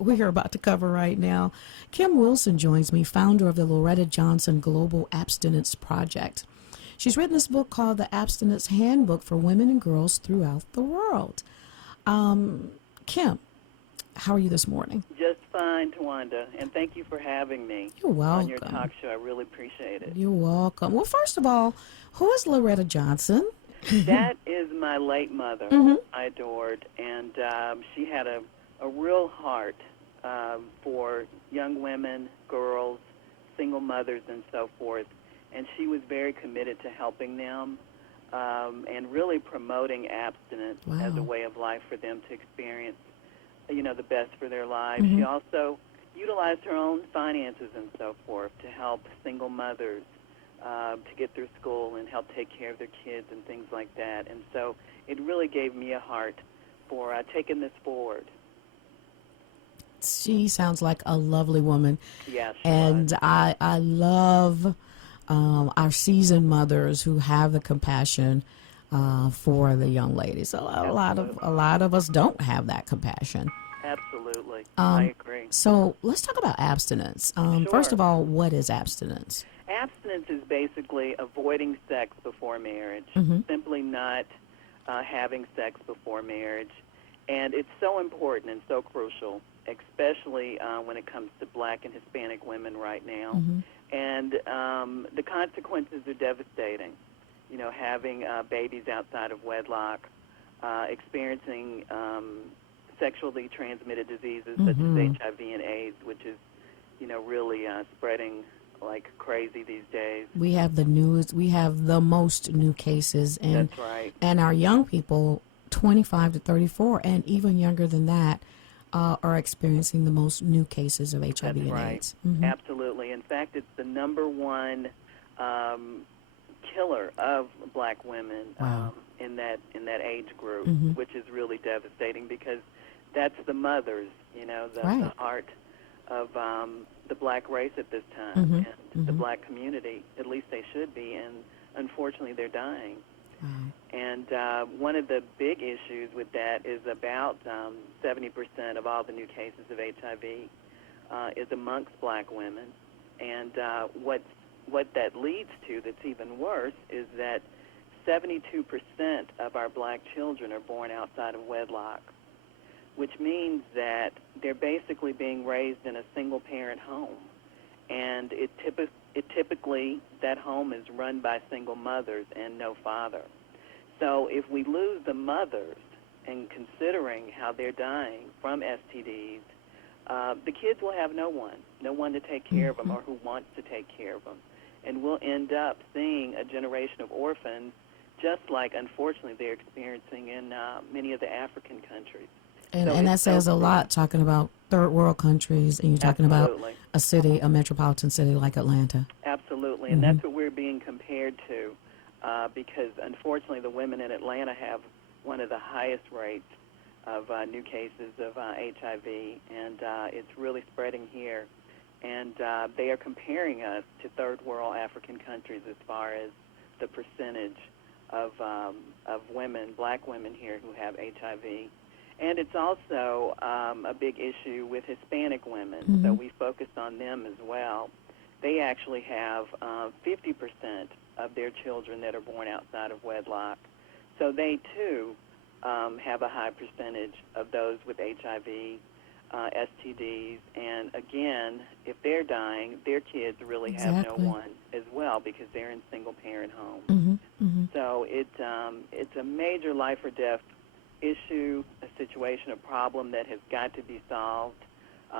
we are about to cover right now. Kim Wilson joins me, founder of the Loretta Johnson Global Abstinence Project. She's written this book called The Abstinence Handbook for Women and Girls Throughout the World. Kim, how are you this morning? Just fine, Tawanda, and thank you for having me You're welcome. on your talk show. I really appreciate it. You're welcome. Well, first of all, who is Loretta Johnson? That is my late mother. I adored, and she had a real heart for young women, girls, single mothers, and so forth. And she was very committed to helping them and really promoting abstinence as a way of life for them to experience, the best for their lives. She also utilized her own finances and so forth to help single mothers to get through school and help take care of their kids and things like that. And so it really gave me a heart for taking this forward. She sounds like a lovely woman. Yes, and I love our seasoned mothers who have the compassion for the young ladies. A lot of us don't have that compassion. Absolutely, I agree. So let's talk about abstinence. First of all, what is abstinence? Abstinence is basically avoiding sex before marriage, simply not having sex before marriage. And it's so important and so crucial, especially when it comes to Black and Hispanic women right now. And the consequences are devastating. Having babies outside of wedlock, experiencing sexually transmitted diseases such as HIV and AIDS, which is, really spreading like crazy these days. We have the most new cases. And, that's right. And our young people, 25 to 34, and even younger than that, are experiencing the most new cases of HIV and AIDS. Absolutely. In fact, it's the number one killer of Black women in that age group, which is really devastating because that's the mothers, the heart of the Black race at this time and the Black community. At least they should be, and unfortunately they're dying. And one of the big issues with that is about 70% of all the new cases of HIV is amongst Black women. And what that leads to that's even worse is that 72% of our Black children are born outside of wedlock, which means that they're basically being raised in a single-parent home. And it typically, that home is run by single mothers and no father. So if we lose the mothers, and considering how they're dying from STDs, the kids will have no one to take care of them or who wants to take care of them. And we'll end up seeing a generation of orphans, just like, unfortunately, they're experiencing in many of the African countries. And that says a lot, talking about third world countries, and you're talking about a city, a metropolitan city like Atlanta. Absolutely, and that's what we're being compared to, because unfortunately the women in Atlanta have one of the highest rates of new cases of HIV, and it's really spreading here. And they are comparing us to third world African countries as far as the percentage of women, Black women here who have HIV. And it's also a big issue with Hispanic women, so we focused on them as well. They actually have 50% of their children that are born outside of wedlock. So they, too, have a high percentage of those with HIV, STDs. And, again, if they're dying, their kids really have no one as well because they're in single-parent homes. So it's a major life or death issue, a situation, a problem that has got to be solved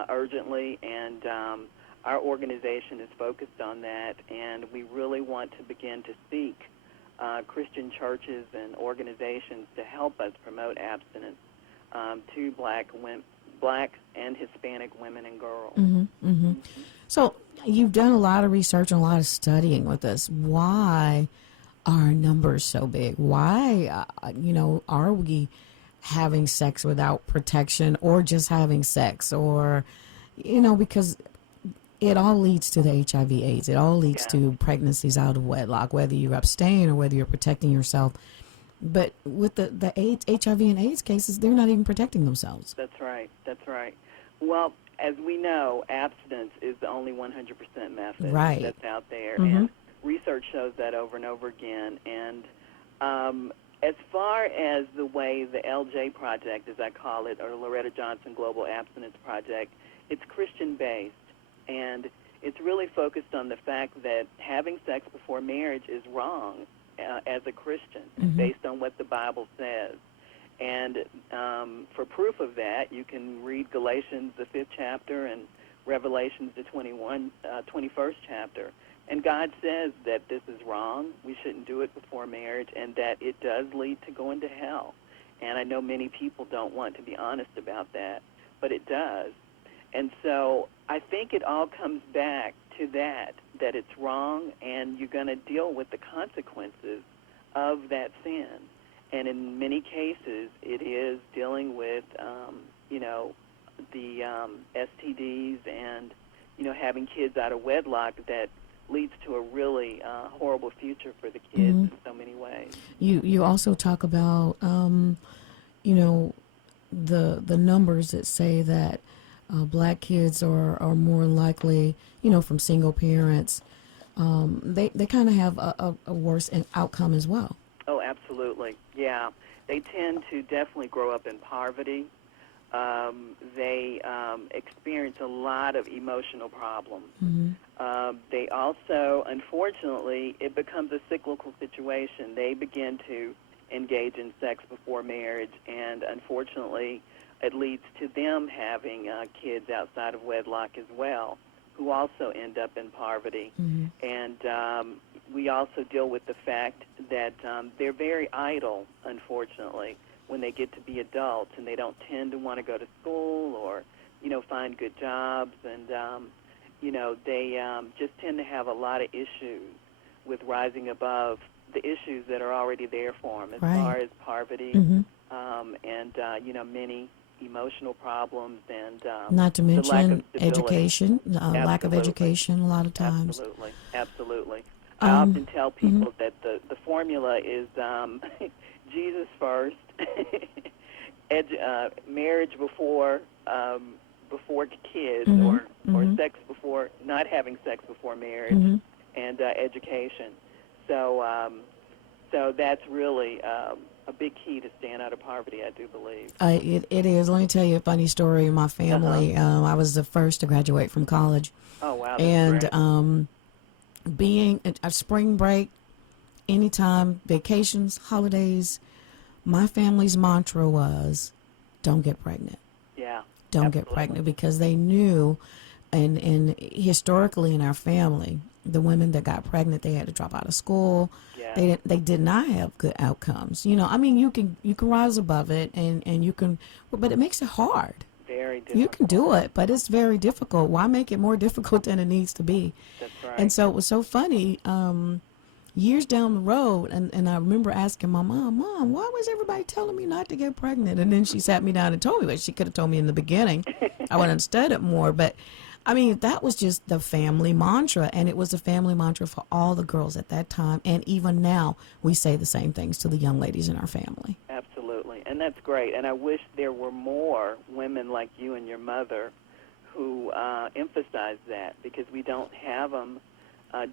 urgently, and our organization is focused on that, and we really want to begin to seek Christian churches and organizations to help us promote abstinence to Black and Hispanic women and girls. So you've done a lot of research and a lot of studying with this. Why are our numbers so big? Why, are we having sex without protection, or just having sex, or, because it all leads to the HIV/AIDS. It all leads to pregnancies out of wedlock, whether you abstain or whether you're protecting yourself. But with the HIV and AIDS cases, they're not even protecting themselves. That's right. Well, as we know, abstinence is the only 100% method Right. that's out there, Mm-hmm. and research shows that over and over again. And as far as the way the LJ Project, as I call it, or Loretta Johnson Global Abstinence Project, it's Christian-based, and it's really focused on the fact that having sex before marriage is wrong as a Christian, Mm-hmm. based on what the Bible says. And for proof of that, you can read Galatians, the 5th chapter, and Revelations, the 21st chapter. And God says that this is wrong. We shouldn't do it before marriage, and that it does lead to going to hell. And I know many people don't want to be honest about that, but it does. And so I think it all comes back to that it's wrong, and you're going to deal with the consequences of that sin. And in many cases, it is dealing with, the STDs and, having kids out of wedlock that leads to a really horrible future for the kids Mm-hmm. in so many ways. You also talk about, the numbers that say that black kids are more likely, from single parents. They kind of have a worse outcome as well. Oh, absolutely. Yeah. They tend to definitely grow up in poverty. They experience a lot of emotional problems. Mm-hmm. They also, unfortunately, it becomes a cyclical situation. They begin to engage in sex before marriage, and unfortunately, it leads to them having kids outside of wedlock as well, who also end up in poverty. Mm-hmm. And we also deal with the fact that they're very idle, unfortunately, when they get to be adults, and they don't tend to want to go to school or, find good jobs. And, they just tend to have a lot of issues with rising above the issues that are already there for them, as Right. far as poverty Mm-hmm. and, many emotional problems and Not to the lack of mention stability. education, lack of Absolutely. education a lot of times. Absolutely. I often tell people mm-hmm. that the formula is Jesus first, marriage before kids, Mm-hmm. or Mm-hmm. sex before, not having sex before marriage, Mm-hmm. and education. So that's really a big key to staying out of poverty, I do believe. It is. Let me tell you a funny story in my family. I was the first to graduate from college. Oh, wow. That's And great. being a spring break, anytime, vacations, holidays, my family's mantra was, don't get pregnant. Yeah. Don't Absolutely. get pregnant, because they knew, and historically in our family, the women that got pregnant, they had to drop out of school. Yeah. They did not have good outcomes. I mean, you can rise above it, and you can, but it makes it hard. Very difficult. You can do it, but it's very difficult. Why make it more difficult than it needs to be? That's right. And so it was so funny. Years down the road, and I remember asking my mom, why was everybody telling me not to get pregnant? And then she sat me down and told me, but she could have told me in the beginning. I would have understood it more. But, I mean, that was just the family mantra, and it was the family mantra for all the girls at that time. And even now, we say the same things to the young ladies in our family. Absolutely, and that's great. And I wish there were more women like you and your mother who emphasize that, because we don't have them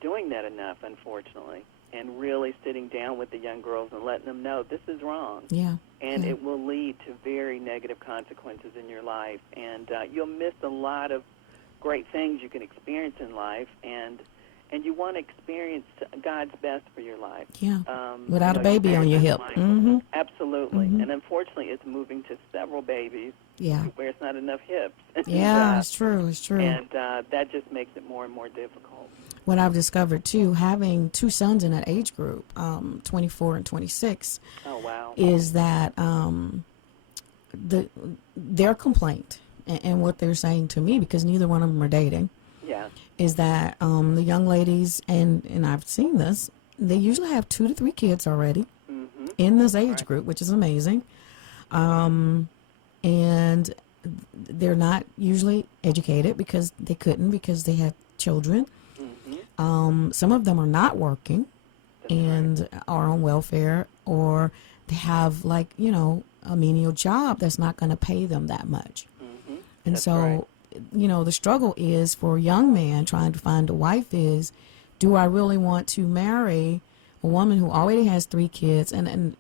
doing that enough, unfortunately, and really sitting down with the young girls and letting them know this is wrong. Yeah. And yeah. it will lead to very negative consequences in your life, and you'll miss a lot of great things you can experience in life, and you want to experience God's best for your life. Yeah. Without a baby on your hip. Mm-hmm. Absolutely. Mm-hmm. And unfortunately, it's moving to several babies Yeah. where it's not enough hips. Yeah, it's true. It's true. And that just makes it more and more difficult. What I've discovered, too, having two sons in that age group, 24 and 26, Oh, wow. is that their complaint and what they're saying to me, because neither one of them are dating, Yeah. is that the young ladies, and I've seen this, they usually have 2 to 3 kids already Mm-hmm. in this age Right. group, which is amazing. And they're not usually educated because they couldn't, because they had children. Mm-hmm. Some of them are not working That's and are on welfare, or they have, like, a menial job that's not going to pay them that much. Mm-hmm. And That's right. so, the struggle is for a young man trying to find a wife is, do I really want to marry a woman who already has 3 kids? And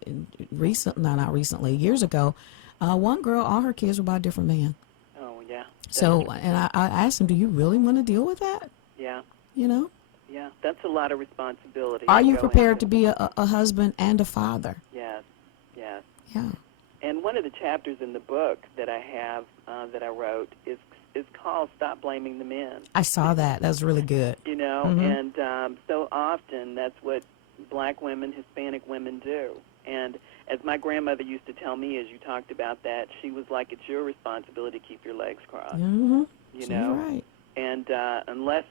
recent, no, not recently, years ago, one girl, all her kids were by a different man. Oh, yeah. That's So, and I asked him, do you really want to deal with that? yeah. You know, Yeah. That's a lot of responsibility are to you go prepared into. to be a husband and a father? Yes. Yes. Yeah. And one of the chapters in the book that I have that I wrote is called "Stop Blaming the Men." I saw that. That was really good. Mm-hmm. And so often that's what black women, Hispanic women do. And as my grandmother used to tell me, as you talked about that, she was like, "It's your responsibility to keep your legs crossed." Mm-hmm. You She's know, right. and unless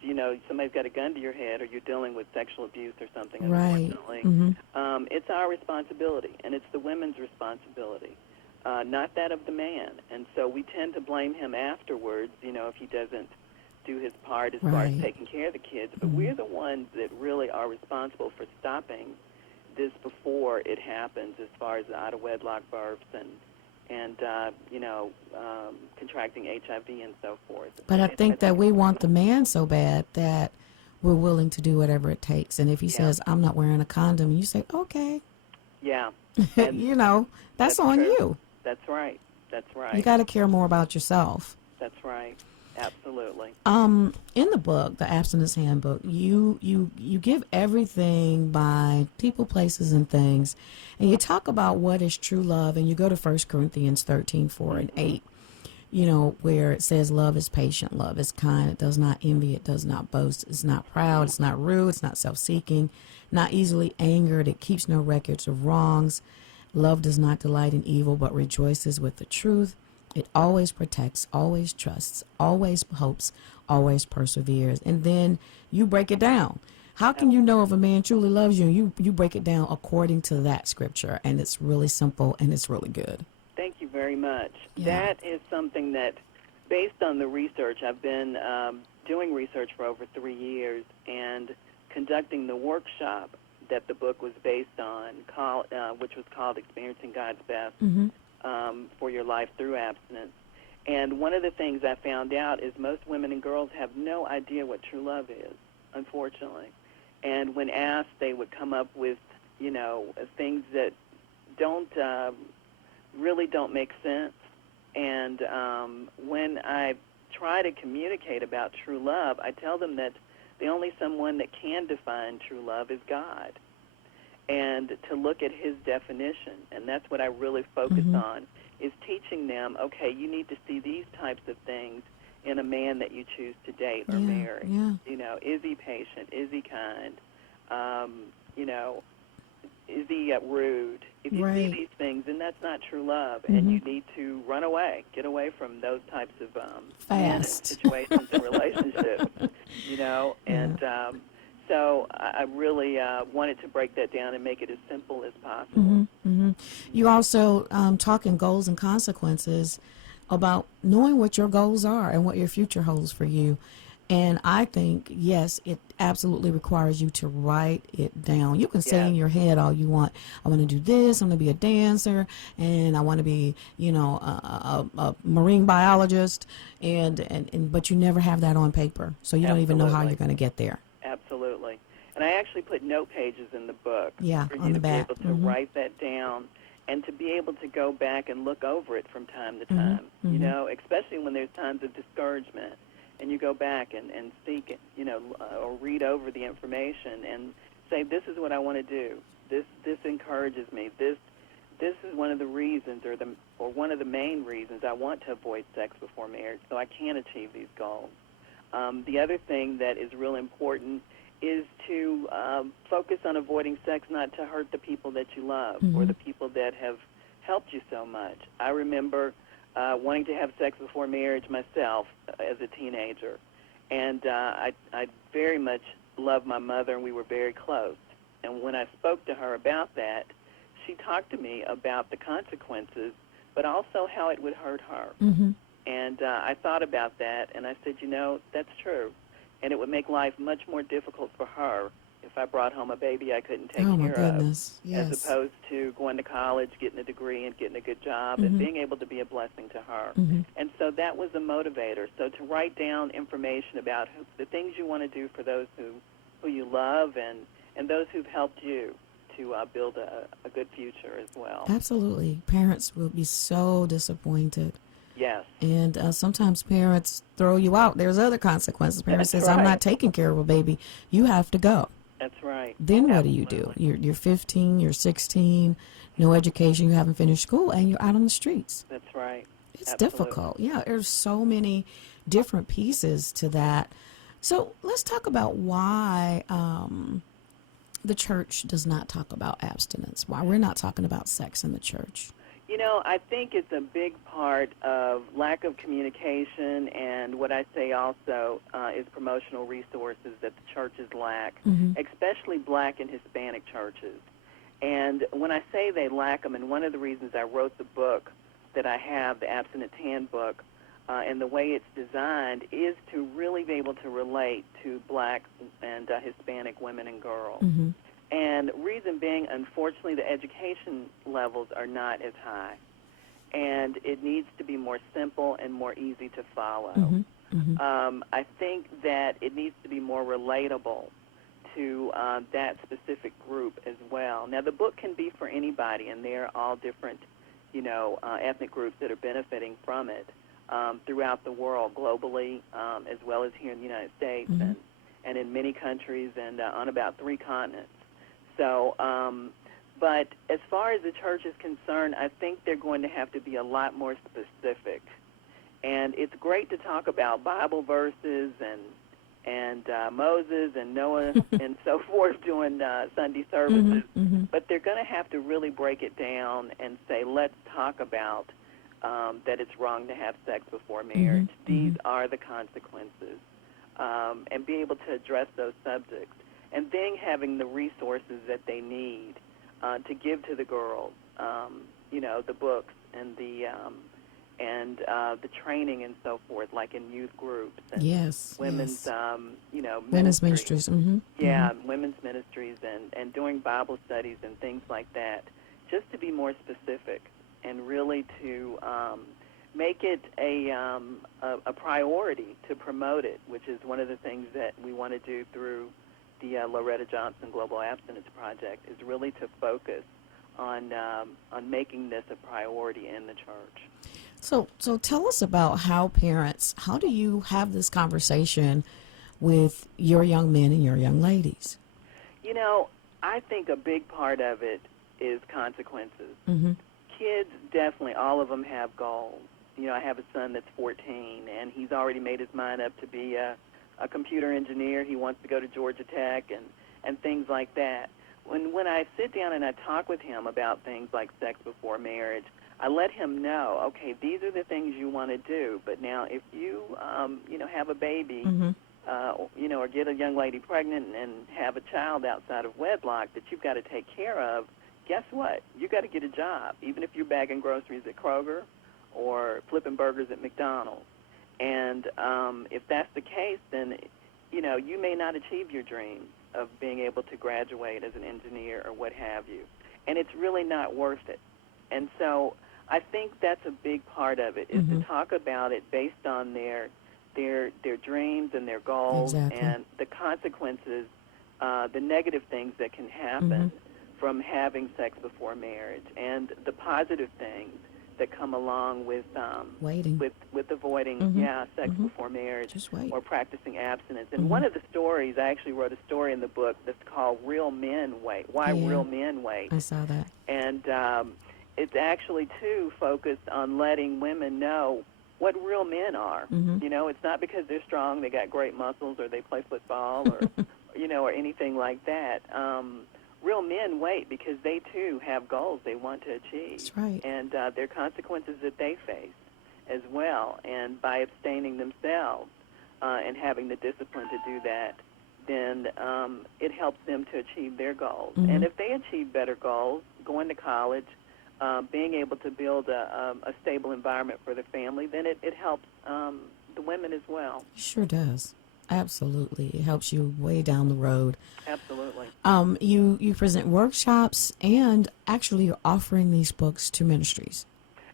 somebody's got a gun to your head or you're dealing with sexual abuse or something, Right. unfortunately, Mm-hmm. it's our responsibility, and it's the women's responsibility, not that of the man. And so we tend to blame him afterwards, if he doesn't do his part as far as Right. taking care of the kids. But Mm-hmm. we're the ones that really are responsible for stopping this before it happens, as far as out of wedlock births and contracting HIV and so forth. But I think that we want It's the man so bad that we're willing to do whatever it takes. And if he yeah, says, I'm not wearing a condom, you say, okay, yeah, and that's that's on true. you. That's right. That's You right. got to care more about yourself. That's right. Absolutely. In the book, the Abstinence Handbook, you give everything by people, places, and things, and you talk about what is true love, and you go to 1 Corinthians 13:4 and 8, where it says love is patient, love is kind, it does not envy, it does not boast, it's not proud, it's not rude, it's not self-seeking, not easily angered, it keeps no records of wrongs. Love does not delight in evil, but rejoices with the truth. It always protects, always trusts, always hopes, always perseveres. And then you break it down. How can you know if a man truly loves you? You break it down according to that scripture, and it's really simple and it's really good. Thank you very much. Yeah. That is something that, based on the research, I've been doing research for over 3 years and conducting the workshop that the book was based on, which was called Experiencing God's Best Mm-hmm. for Your Life Through Abstinence. And one of the things I found out is most women and girls have no idea what true love is, unfortunately. And when asked, they would come up with, things that really don't make sense. And when I try to communicate about true love, I tell them that the only someone that can define true love is God, and to look at his definition. And that's what I really focus Mm-hmm. on, is teaching them, okay, you need to see these types of things in a man that you choose to date or marry. Yeah. Is he patient? Is he kind? Is he rude? If you see Right. these things, then that's not true love, Mm-hmm. and you need to run away, get away from those types of men and Fast. situations and relationships, And so I really wanted to break that down and make it as simple as possible. Mm-hmm. Mm-hmm. You also talk in goals and consequences about knowing what your goals are and what your future holds for you. And I think, yes, it absolutely requires you to write it down. You can say Yes. in your head all you want. I want to do this. I'm going to be a dancer, and I want to be, a marine biologist, but you never have that on paper, so you don't even know how Absolutely. you're going to get there. Absolutely. And I actually put note pages in the book Yeah, for on you the to be back. able to Mm-hmm. write that down and to be able to go back and look over it from time to Mm-hmm. time, Mm-hmm. especially when there's times of discouragement. And you go back and seek it, or read over the information and say, this is what I want to do. This encourages me. This is one of the reasons or one of the main reasons I want to avoid sex before marriage, so I can achieve these goals. The other thing that is real important is to focus on avoiding sex, not to hurt the people that you love Mm-hmm. or the people that have helped you so much. I remember wanting to have sex before marriage myself as a teenager, and I very much loved my mother, and we were very close. And when I spoke to her about that, she talked to me about the consequences, but also how it would hurt her. Mm-hmm. And I thought about that, and I said, that's true. And it would make life much more difficult for her if I brought home a baby I couldn't take Oh my care of, goodness. as Yes. opposed to going to college, getting a degree, and getting a good job, and being able to be a blessing to her. And so that was a motivator. So to write down information about the things you want to do for those who you love and those who've helped you to build a good future as well. Absolutely. Parents will be so disappointed. Yes. And sometimes parents throw you out. There's other consequences. Parents That's says, I'm right. not taking care of a baby. You have to go. That's right. Then what do you Absolutely. do? You're 15, you're 16, no education, you haven't finished school, and you're out on the streets. That's right. It's Absolutely. difficult. Yeah, there's so many different pieces to that. So let's talk about why the church does not talk about abstinence, why we're not talking about sex in the church. You know, I think it's a big part of lack of communication, and what I say also is promotional resources that the churches lack, especially Black and Hispanic churches. And when I say they lack them, and one of the reasons I wrote the book that I have, the Abstinence Handbook, and the way it's designed is to really be able to relate to Black and Hispanic women and girls. And reason being, unfortunately, the education levels are not as high. And it needs to be more simple and more easy to follow. I think that it needs to be more relatable to that specific group as well. Now, the book can be for anybody, and they're all different, ethnic groups that are benefiting from it throughout the world, globally, as well as here in the United States and in many countries and on about 3 continents. So, but as far as the church is concerned, I think they're going to have to be a lot more specific. And it's great to talk about Bible verses and Moses and Noah and so forth during Sunday services, but they're going to have to really break it down and say, let's talk about that it's wrong to have sex before marriage. These are the consequences, and be able to address those subjects. And then having the resources that they need to give to the girls, the books and the training and so forth, like in youth groups and women's, women's ministries. Yeah, women's ministries and doing Bible studies and things like that, just to be more specific and really to make it a priority to promote it, which is one of the things that we want to do through the Loretta Johnson Global Abstinence Project, is really to focus on making this a priority in the church. So tell us about how do you have this conversation with your young men and your young ladies? I think a big part of it is consequences. Kids, definitely, all of them have goals. I have a son that's 14, and he's already made his mind up to be a computer engineer. He wants to go to Georgia Tech and things like that. When I sit down and I talk with him about things like sex before marriage, I let him know, okay, these are the things you want to do, but now if you, have a baby, or get a young lady pregnant and have a child outside of wedlock that you've got to take care of, guess what? You've got to get a job, even if you're bagging groceries at Kroger or flipping burgers at McDonald's. And if that's the case, then, you may not achieve your dreams of being able to graduate as an engineer or what have you. And it's really not worth it. And so I think that's a big part of it, is to talk about it based on their dreams and their goals and the consequences, the negative things that can happen from having sex before marriage, and the positive things that come along with with avoiding sex before marriage or practicing abstinence. And one of the stories, I actually wrote a story in the book that's called Real Men Wait, Why Real Men Wait. I saw that. And it's actually, too, focused on letting women know what real men are. It's not because they're strong, they got great muscles, or they play football, or, or anything like that. Real men wait because they, too, have goals they want to achieve. That's right. And there are consequences that they face as well. And by abstaining themselves and having the discipline to do that, then it helps them to achieve their goals. And if they achieve better goals, going to college, being able to build a stable environment for the family, then it helps the women as well. It sure does. Absolutely. It helps you way down the road. Absolutely. You present workshops, and actually you're offering these books to ministries.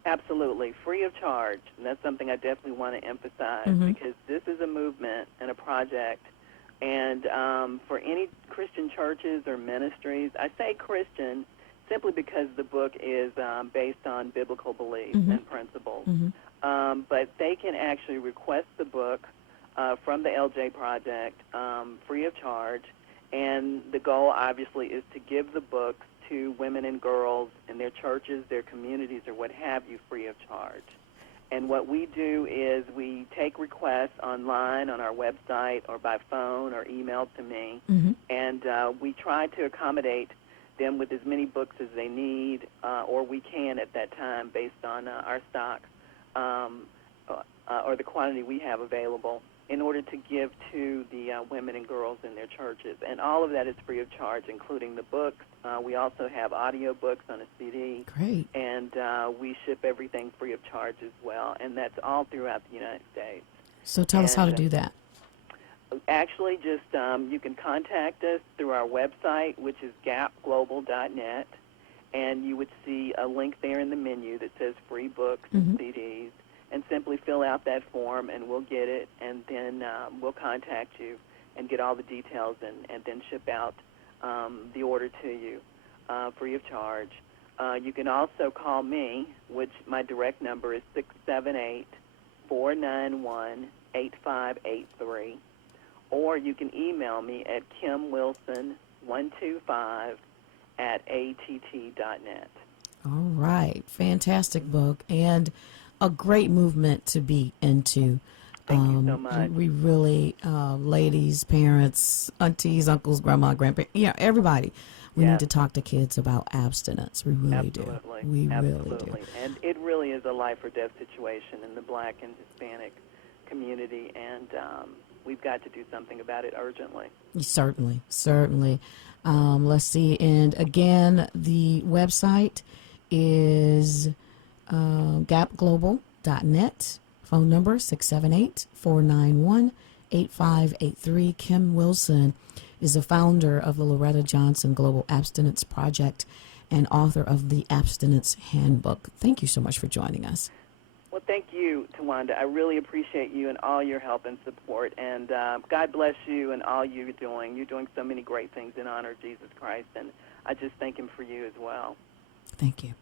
Absolutely, free of charge. And that's something I definitely want to emphasize because this is a movement and a project. And for any Christian churches or ministries, I say Christian simply because the book is based on biblical beliefs and principles. But they can actually request the book from the LJ Project free of charge. And the goal, obviously, is to give the books to women and girls in their churches, their communities, or what have you, free of charge. And what we do is we take requests online on our website or by phone or email to me, and we try to accommodate them with as many books as they need or we can at that time based on our stock or the quantity we have available in order to give to the women and girls in their churches. And all of that is free of charge, including the books. We also have audio books on a CD. Great. And we ship everything free of charge as well. And that's all throughout the United States. So tell us how to do that. Actually, just you can contact us through our website, which is gapglobal.net. And you would see a link there in the menu that says free books and CDs. And simply fill out that form, and we'll get it, and then we'll contact you and get all the details and then ship out the order to you free of charge. You can also call me, which my direct number is 678-491-8583, or you can email me at kimwilson125@att.net. All right. Fantastic book, and a great movement to be into. Thank you so much. We really, ladies, parents, aunties, uncles, grandma, grandparents, everybody. We need to talk to kids about abstinence. We really do. We really do. And it really is a life or death situation in the Black and Hispanic community, and we've got to do something about it urgently. Certainly. Let's see. And again, the website is gapglobal.net. Phone number 678-491-8583. Kim Wilson is the founder of the Loretta Johnson Global Abstinence Project and author of the Abstinence Handbook. Thank you so much for joining us. Well, thank you, Tawanda. I really appreciate you and all your help and support. And God bless you and all you're doing. You're doing so many great things in honor of Jesus Christ, and I just thank him for you as well. Thank you.